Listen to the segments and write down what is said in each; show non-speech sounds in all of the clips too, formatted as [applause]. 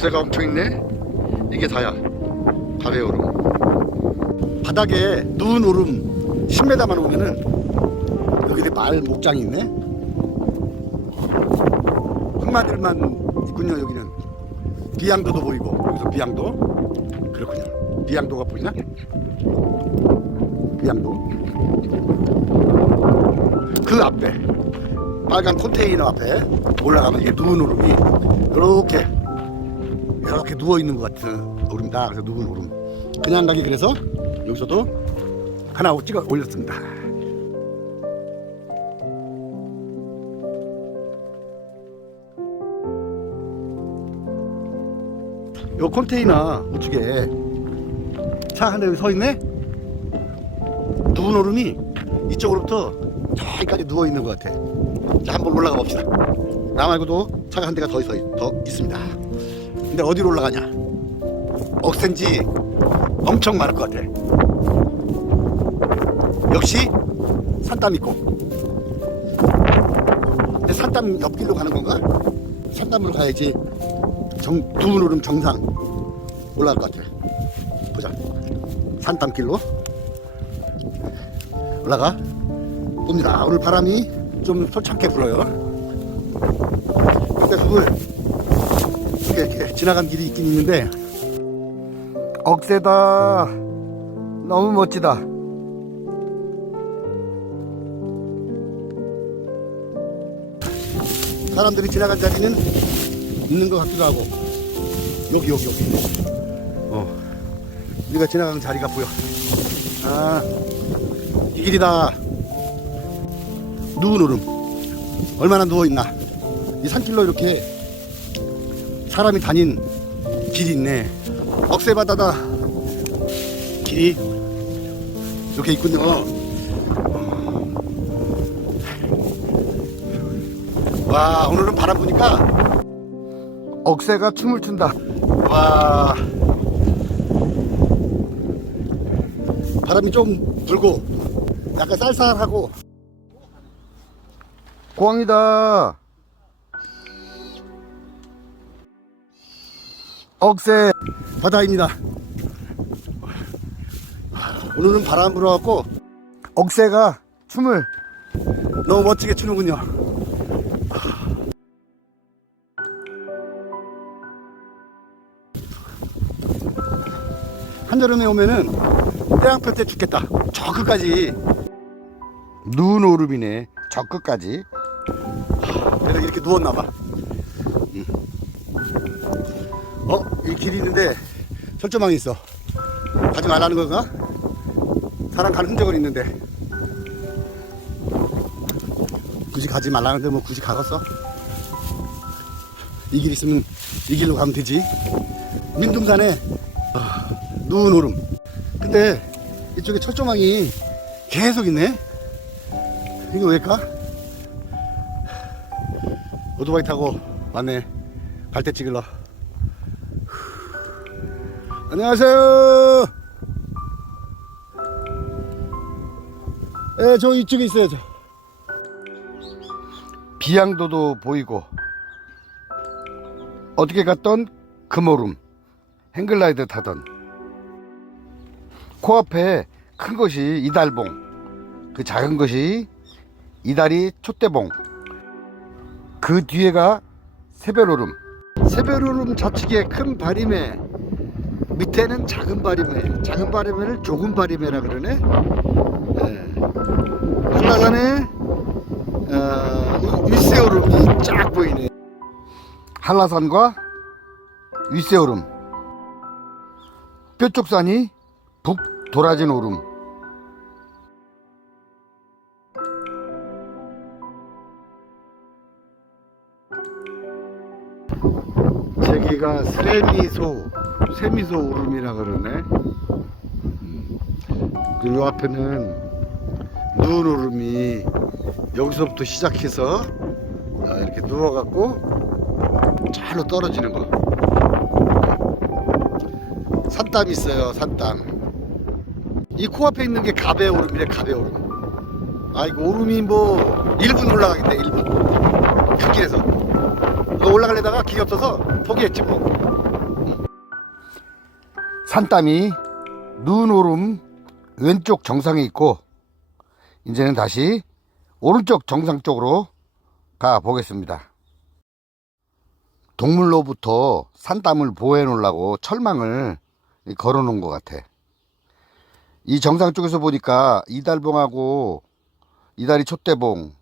억새가 엄청 있네? 이게 다야. 가베오름. 바닥에 누운 오름 10m만 오면은 여기 말 목장이 있네? 흙마들만 있군요 여기는. 비양도도 보이고 여기서 비양도. 그렇군요 비양도가 보이나? 비양도. 그 앞에 빨간 컨테이너 앞에 올라가면 이게 누운 오름이 이렇게 이렇게 누워 있는 것 같은 오름이다. 그래서 누운 오름. 그냥 가기 그래서 여기서도 하나 찍어 올렸습니다. 요 컨테이너 우측에 차 한 대 서 있네. 누운 오름이 이쪽으로부터 저기까지 누워 있는 것 같아. 자, 한번 올라가 봅시다. 나 말고도 차가 한 대가 더, 있어, 더 있습니다. 근데 어디로 올라가냐? 억센지 엄청 많을 것 같아. 역시 산땀 있고. 근데 산땀 옆길로 가는 건가? 산땀으로 가야지 정, 두분 오름 정상 올라갈 것 같아. 보자. 산땀길로 올라가 봅니다. 오늘 바람이 좀 솔창게 불어요. 근데 그걸 이렇게, 이렇게 지나간 길이 있긴 있는데 억세다. 너무 멋지다. 사람들이 지나간 자리는 있는 것 같기도 하고 여기 여기 여기. 어. 우리가 지나간 자리가 보여. 아 이 길이다. 누운 오름 얼마나 누워있나. 이 산길로 이렇게 사람이 다닌 길이 있네. 억새바다다. 길이 이렇게 있군요. 와 오늘은 바람 부니까 억새가 춤을 춘다. 와. 바람이 좀 불고 약간 쌀쌀하고. 공항이다 억새 바다입니다. 오늘은 바람 불어갖고 억새가 춤을 너무 멋지게 추는군요. 한여름에 오면은 태양볕 때 죽겠다. 저 끝까지. 눈 오름이네. 저 끝까지. 그래서 이렇게 누웠나봐. 음. 어? 이 길이 있는데 철조망이 있어 가지 말라는 건가? 사람 가는 흔적은 있는데 굳이 가지 말라는데 뭐 굳이 가겠어? 이 길 있으면 이 길로 가면 되지 민둥산에 아, 누운 오름 근데 이쪽에 철조망이 계속 있네 이거 왜일까? 오토바이 타고 왔네 갈 때 찍을러 안녕하세요. 예, 저 이쪽에 있어요 저. 비양도도 보이고 어떻게 갔던 금오름 행글라이더 타던. 코앞에 큰 것이 이달봉 그 작은 것이 이다리 촛대봉. 그 뒤에가 새별오름. 새별오름 좌측에 큰 바리매 밑에는 작은 바리매 작은 바리매를 조금 바리매라 그러네. 예. 한라산에 어, 윗새오름이 쫙 보이네. 한라산과 윗새오름. 뾰족산이 북 도라진 오름. 저기가 세미소 세미소 오름이라 그러네. 음. 그요 앞에는 누운 오름이 여기서부터 시작해서 아, 이렇게 누워갖고 잘로 떨어지는 거. 산땀 있어요 산땀 이 코앞에 있는 게 가베 오름이래 가베 오름. 아 이거 오름이 뭐 1분 올라가겠네 1분. 갓길에서. 올라가려다가 길이 없어서 포기했지 뭐 산땀이 눈 오름 왼쪽 정상에 있고 이제는 다시 오른쪽 정상 쪽으로 가 보겠습니다. 동물로부터 산땀을 보호해 놓으려고 철망을 걸어 놓은 것 같아. 이 정상 쪽에서 보니까 이달봉하고 이다리 촛대봉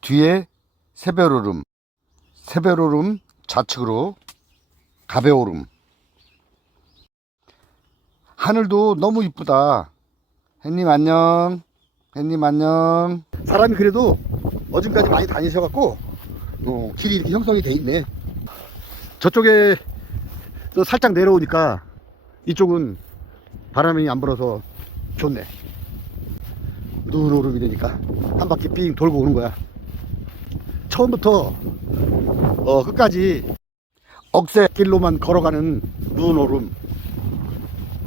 뒤에 새별오름 새별오름 좌측으로 가배오름 하늘도 너무 이쁘다. 햇님 안녕. 햇님 안녕. 사람이 그래도 어dim까지 많이 다니셔갖고 어, 길이 이렇게 형성이 돼 있네. 저쪽에 또 살짝 내려오니까 이쪽은 바람이 안 불어서 좋네. 눈 오름이 되니까 한 바퀴 삥 돌고 오는 거야. 처음부터 어 끝까지 억새 길로만 걸어가는 눈 오름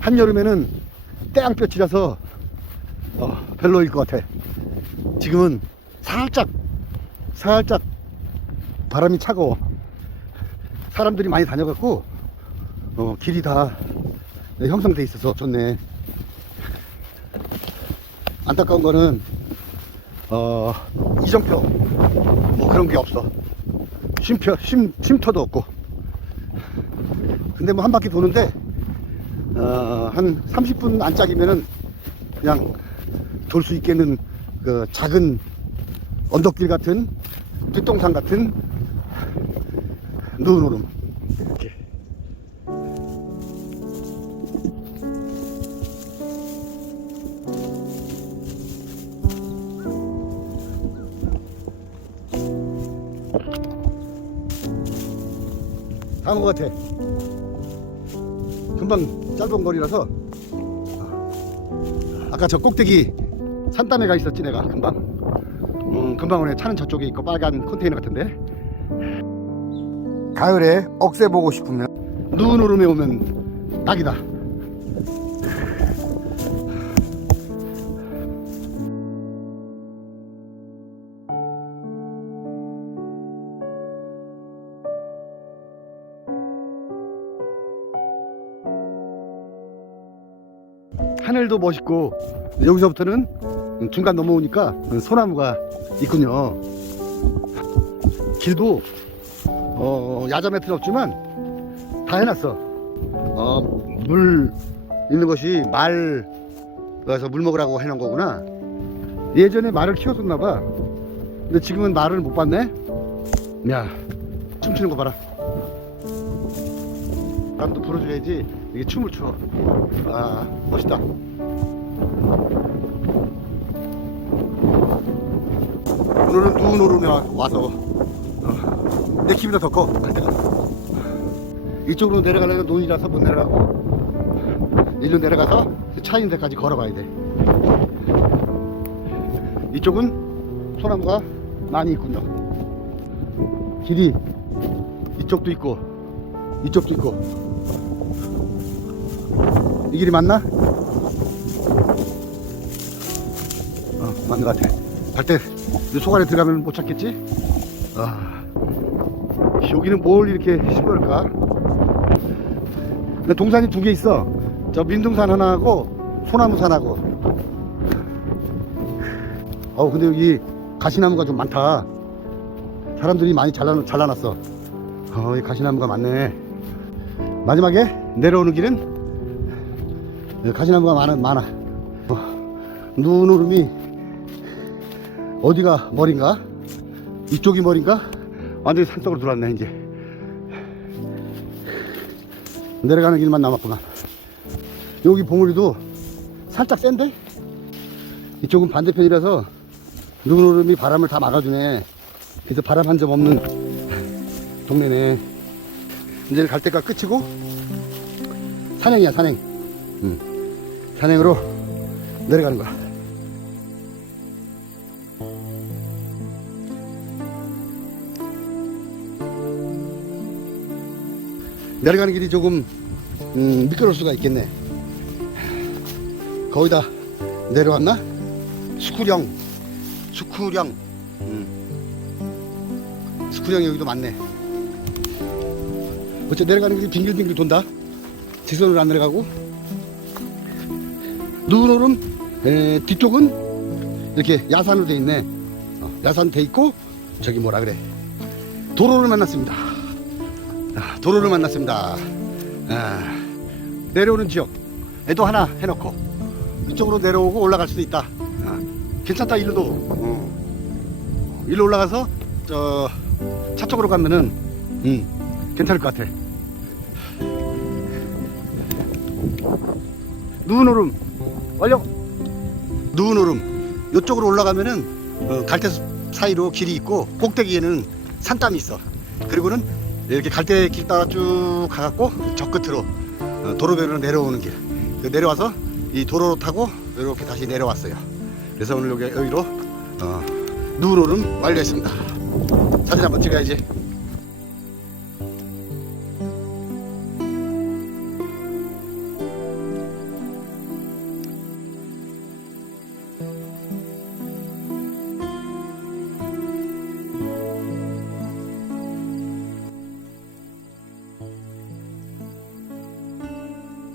한여름에는 떼양볕이라서 어, 별로일 것 같아. 지금은 살짝 살짝 바람이 차가워. 사람들이 많이 다녀갖고 어, 길이 다 형성돼 있어서 좋네. 안타까운 거는 어, 이정표. 뭐 그런 게 없어. 쉼표 쉼, 쉼터도 없고. 근데 뭐 한 바퀴 도는데 어, 한 30분 안짝이면은 그냥 돌 수 있겠는 그 작은 언덕길 같은 뒷동산 같은 눈오름 이렇게 다한 것 같아. 금방 짧은 거리라서 아까 저 꼭대기 산담에 가 있었지 내가 금방. 음, 금방 오네 차는 저쪽에 있고 빨간 컨테이너 같은데. 가을에 억새 보고 싶으면 눈 오름에 오면 딱이다. 하늘도 멋있고 여기서부터는 중간 넘어오니까 소나무가 있군요. 길도 어, 야자매 필요 없지만 다 해놨어. 어, 물 있는 것이 말 그래서 물 먹으라고 해놓은 거구나. 예전에 말을 키웠었나 봐. 근데 지금은 말을 못 봤네. 야, 춤추는 거 봐라. 남도 불어줘야지 이게 춤을 춰. 아, 멋있다. 오늘은 눈 와- 와서 어, 내 키보다 더 커, 갈 [laughs] 때가. 이쪽으로 내려가려면 눈이라서 못 내려가고 일로 내려가서 차 있는 데까지 걸어가야 돼. 이쪽은 소나무가 많이 있군요. 길이 이쪽도 있고 이쪽도 있고 이 길이 맞나? 어 맞는 것 같아. 갈때 속 안에 들어가면 못 찾겠지? 아 여기는 뭘 이렇게? 근데 동산이 두 개 있어. 저 민둥산 하나하고 소나무산하고. 어 근데 여기 가시나무가 좀 많다. 사람들이 많이 잘라, 잘라놨어. 어, 이 가시나무가 많네 마지막에 내려오는 길은 가시나무가 많아, 많아. 어, 눈오름이 어디가 머린가? 이쪽이 머린가? 완전히 산속으로 들어왔네, 이제. 내려가는 길만 남았구만. 여기 봉우리도 살짝 센데? 이쪽은 반대편이라서 눈오름이 바람을 다 막아주네. 그래서 바람 한 점 없는 동네네. 이제 갈 때가 끝이고, 산행이야, 산행. 응. 산행으로 내려가는 거야. 내려가는 길이 조금 음, 미끄러울 수가 있겠네. 거의 다 내려왔나? 수쿠령, 수쿠령. 음. 스쿠령이 여기도 많네. 어째 내려가는 길이 빙글빙글 돈다. 직선으로 안 내려가고. 누구노름 에, 뒤쪽은 이렇게 야산으로 돼 있네. 어, 야산 돼 있고 저기 뭐라 그래. 도로를 만났습니다. 아, 도로를 만났습니다. 아, 내려오는 지역에도 하나 해놓고 이쪽으로 내려오고 올라갈 수도 있다. 아, 괜찮다 일로도. 어. 일로 올라가서 저 차 쪽으로 가면은 음, 괜찮을 것 같아. 누운 오름 완료. 누운 오름 이쪽으로 올라가면은 어, 갈대 사이로 길이 있고 꼭대기에는 산땀이 있어. 그리고는 이렇게 갈대 길 따라 쭉 가갖고 저 끝으로 어, 도로변으로 내려오는 길. 그 내려와서 이 도로로 타고 이렇게 다시 내려왔어요. 그래서 오늘 여기 여기로 어, 누운 오름 완료했습니다. 사진 한번 찍어야지.